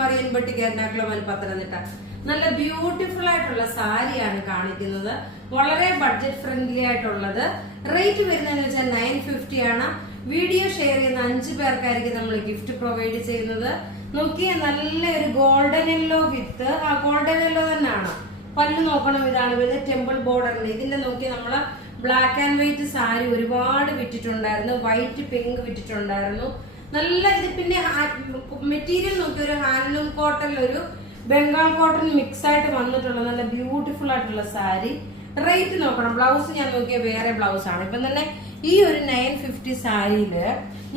മറിയൻ batik Ernakulam Pathanamthitta. നല്ല beautiful ആയിട്ടുള്ള സാരിയാണ് കാണിക്കുന്നത്. വളരെ ബഡ്ജറ്റ് ഫ്രണ്ട്ലി ആയിട്ടുള്ളത്. റേറ്റ് വരുന്നതെന്ന് വെച്ചാൽ 950 ആണ്. വീഡിയോ ഷെയർ ചെയ്യുന്ന 5 പേർക്കായിരിക്കും നമ്മൾ ഗിഫ്റ്റ് പ്രൊവൈഡ് ചെയ്യുന്നത്. നോക്കിയാൽ നല്ല ഒരു ഗോൾഡൻ യെല്ലോ വിത്ത് ഗോൾഡൻ യെല്ലോ തന്നെയാണ്. പല്ല് നോക്കണം, ഇതാണ് വരുന്നത്. ടെമ്പിൾ ബോർഡറിന്റെ ഇതിന്റെ നോക്കി നമ്മള് ബ്ലാക്ക് ആൻഡ് വൈറ്റ് സാരി ഒരുപാട് വിറ്റിട്ടുണ്ടായിരുന്നു. White pink വിറ്റിട്ടുണ്ടായിരുന്നു. നല്ല ഇത് പിന്നെ മെറ്റീരിയൽ നോക്കി ഒരു ഹാൻഡ്ലൂം കോട്ടൺ, ഒരു ബംഗാൾ കോട്ടൺ മിക്സ് ആയിട്ട് വന്നിട്ടുള്ള നല്ല ബ്യൂട്ടിഫുൾ ആയിട്ടുള്ള സാരി. റേറ്റ് നോക്കണം. ബ്ലൗസ് ഞാൻ നോക്കിയ വേറെ ബ്ലൗസ് ആണ്. ഇപ്പം തന്നെ ഈ ഒരു 950 സാരിയില്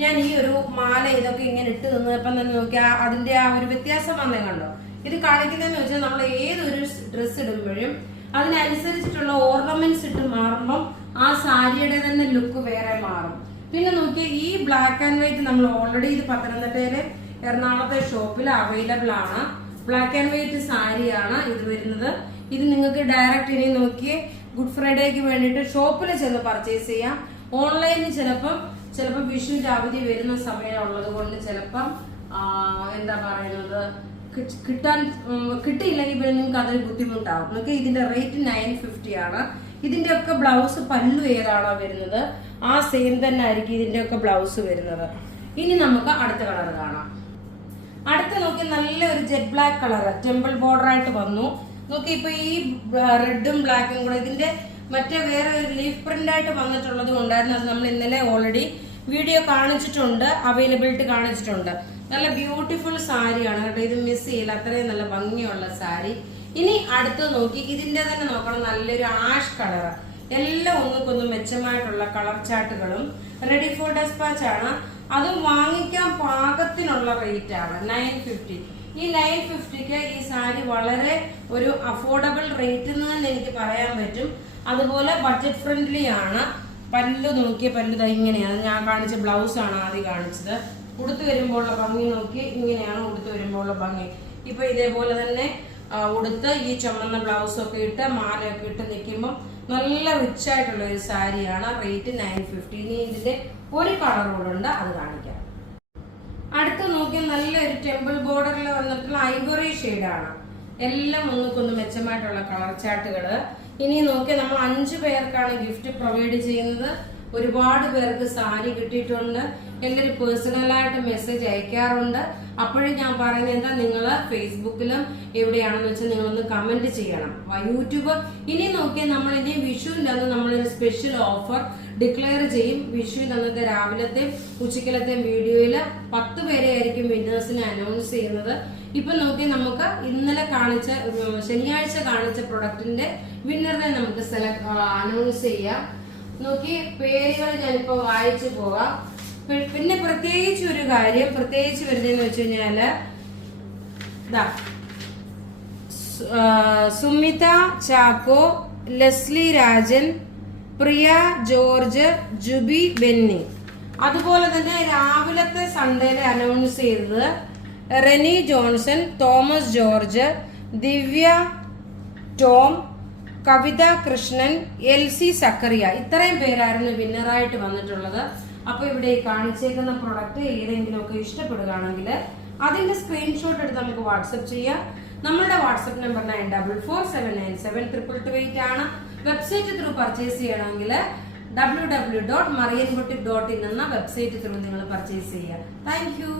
ഞാൻ ഈ ഒരു മാല ഇതൊക്കെ ഇങ്ങനെ ഇട്ട് നിന്നപ്പം തന്നെ നോക്കിയാൽ അതിന്റെ ആ ഒരു വ്യത്യാസം വന്നേ കണ്ടോ. ഇത് കാണിക്കുന്നതെന്ന് വെച്ചാൽ നമ്മൾ ഏതൊരു ഡ്രസ്സ് ഇടുമ്പോഴും അതിനനുസരിച്ചിട്ടുള്ള ഓർണമെന്റ്സ് ഇട്ട് മാറുമ്പം ആ സാരിയുടെ തന്നെ ലുക്ക് വേറെ മാറും. പിന്നെ നോക്കിയാൽ ഈ ബ്ലാക്ക് ആൻഡ് വൈറ്റ് നമ്മൾ ഓൾറെഡി ഇത് പത്തനംതിട്ടയിലെ എറണാകുളത്തെ ഷോപ്പിൽ അവൈലബിൾ ആണ്. ബ്ലാക്ക് ആൻഡ് വൈറ്റ് സാരിയാണ് ഇത് വരുന്നത്. ഇത് നിങ്ങൾക്ക് ഡയറക്റ്റ് ഇനി നോക്കിയേ ഗുഡ് ഫ്രൈഡേക്ക് വേണ്ടിയിട്ട് ഷോപ്പിൽ ചെന്ന് പർച്ചേസ് ചെയ്യാം. ഓൺലൈനിൽ ചിലപ്പം വിഷുവിന്റെ അവധി വരുന്ന സമയം ഉള്ളത് കൊണ്ട് ചിലപ്പം എന്താ പറയുന്നത് കിട്ടിയില്ലെങ്കിൽ പിന്നെ നിങ്ങൾക്ക് അതൊരു ബുദ്ധിമുട്ടാവും. നമുക്ക് ഇതിന്റെ റേറ്റ് 950 ആണ്. ഇതിന്റെ ഒക്കെ ബ്ലൗസ് പല്ലു ഏതാണോ വരുന്നത് ആ സെയിം തന്നെ ആയിരിക്കും ഇതിന്റെ ഒക്കെ ബ്ലൗസ് വരുന്നത്. ഇനി നമുക്ക് അടുത്ത കളർ കാണാം. അടുത്ത നോക്കി നല്ല ഒരു jet black colour temple border ആയിട്ട് വന്നു. നോക്കി ഇപ്പൊ ഈ റെഡും ബ്ലാക്കും കൂടെ ഇതിന്റെ മറ്റേ വേറെ ഒരു ലീഫ് പ്രിന്റ് ആയിട്ട് വന്നിട്ടുള്ളത് കൊണ്ടായിരുന്നു. അത് നമ്മൾ ഇന്നലെ ഓൾറെഡി വീഡിയോ കാണിച്ചിട്ടുണ്ട്, അവൈലബിലിറ്റി കാണിച്ചിട്ടുണ്ട്. നല്ല ബ്യൂട്ടിഫുൾ സാരിയാണ് കേട്ടോ. ഇത് മിസ് ചെയ്യില്ല, അത്രയും നല്ല ഭംഗിയുള്ള സാരി. ഇനി അടുത്ത് നോക്കി ഇതിന്റെ തന്നെ നോക്കണം. നല്ലൊരു ആഷ് കളർ. എല്ലാം ഒന്നുകൊന്നും മെച്ചമായിട്ടുള്ള കളർ ചാർട്ടുകളും റെഡി ഫോർ ഡെസ്പാച്ച് ആണ്. അത് വാങ്ങിക്കാൻ പാകത്തിനുള്ള റേറ്റ് ആണ് 950. ഈ 950ക്ക് ഈ സാരി വളരെ ഒരു അഫോർഡബിൾ റേറ്റ് എന്ന് തന്നെ എനിക്ക് പറയാൻ പറ്റും. അതുപോലെ ബഡ്ജറ്റ് ഫ്രണ്ട്ലി ആണ്. പല്ലു നോക്കിയ പല്ലു ഇങ്ങനെയാണ്. ഞാൻ കാണിച്ച ബ്ലൗസ് ആണ് ആദ്യം കാണിച്ചത്. ഉടുത്തു വരുമ്പോഴുള്ള ഭംഗി നോക്കി ഇങ്ങനെയാണ് ഉടുത്തു വരുമ്പോഴുള്ള ഭംഗി. ഇപ്പൊ ഇതേപോലെ തന്നെ ഉടുത്ത് ഈ ചുമന്ന ബ്ലൗസ് ഒക്കെ ഇട്ട് മാലയൊക്കെ ഇട്ട് നിൽക്കുമ്പോൾ നല്ല റിച്ച് ആയിട്ടുള്ള ഒരു സാരിയാണ്. റേറ്റ് 950. ഇനി ഇതിന്റെ ഒരു കളർ കൂടെ ഉണ്ട്, അത് കാണിക്കാം. അടുത്ത് നോക്കി നല്ലൊരു ടെമ്പിൾ ബോർഡറിൽ വന്നിട്ടുള്ള ഐവറി ഷെയ്ഡാണ്. എല്ലാം ഒന്നുകൊന്ന് മെച്ചമായിട്ടുള്ള കളർ ചാർട്ടുകള്. ഇനി നോക്കി നമ്മൾ 5 പേർക്കാണ് ഗിഫ്റ്റ് പ്രൊവൈഡ് ചെയ്യുന്നത്. ഒരുപാട് പേർക്ക് സാരി കിട്ടിയിട്ടുണ്ട്. എല്ലാവരും പേഴ്സണലായിട്ട് മെസ്സേജ് അയക്കാറുണ്ട്. അപ്പോഴും ഞാൻ പറയുന്നത് എന്താ, നിങ്ങൾ ഫേസ്ബുക്കിലും എവിടെയാണെന്ന് വെച്ചാൽ നിങ്ങളൊന്ന് കമന്റ് ചെയ്യണം. യൂട്യൂബ് ഇനി നോക്കിയാൽ നമ്മൾ ഇനി വിഷുവിന്റെ അന്ന് നമ്മളൊരു സ്പെഷ്യൽ ഓഫർ ഡിക്ലെയർ ചെയ്യും. വിഷുവിന്റെ അന്നത്തെ രാവിലത്തെ ഉച്ചക്കലത്തെ വീഡിയോയില് 10 പേരെ ആയിരിക്കും വിന്നേഴ്സിനെ അനൗൺസ് ചെയ്യുന്നത്. ഇപ്പൊ നോക്കി നമുക്ക് ഇന്നലെ കാണിച്ച ശനിയാഴ്ച കാണിച്ച പ്രൊഡക്റ്റിന്റെ വിന്നറിനെ നമുക്ക് അനൗൺസ് ചെയ്യാം. നോക്കി പേരുകൾ ഞാനിപ്പോ വായിച്ചു പോകാം. പിന്നെ പ്രത്യേകിച്ച് ഒരു കാര്യം പ്രത്യേകിച്ച് വരുന്നതെന്ന് വെച്ച് കഴിഞ്ഞാല് സുമിത ചാക്കോ, ലെസ്ലി രാജൻ, പ്രിയ ജോർജ്, ജുബി ബെന്നി. അതുപോലെ തന്നെ രാവിലത്തെ സൺഡേയിലെ അനൗൺസ് ചെയ്തത് റെനി ജോൺസൺ, തോമസ് ജോർജ്, ദിവ്യ ടോം, കവിത കൃഷ്ണൻ, എൽസി സക്കറിയ. ഇത്രയും പേരായിരുന്നു വിന്നറായിട്ട് വന്നിട്ടുള്ളത്. അപ്പൊ ഇവിടെ കാണിച്ചേക്കുന്ന പ്രൊഡക്റ്റ് ഏതെങ്കിലുമൊക്കെ ഇഷ്ടപ്പെടുകയാണെങ്കിൽ അതിന്റെ സ്ക്രീൻഷോട്ട് എടുത്ത് നമുക്ക് വാട്സപ്പ് ചെയ്യാം. നമ്മളുടെ വാട്സപ്പ് നമ്പർ 9447972228 ആണ്. വെബ്സൈറ്റ് ത്രൂ പർച്ചേസ് ചെയ്യണമെങ്കിൽ www.marianboutique.in എന്ന വെബ്സൈറ്റ് ത്രൂ നിങ്ങൾ പർച്ചേസ് ചെയ്യുക. Thank you.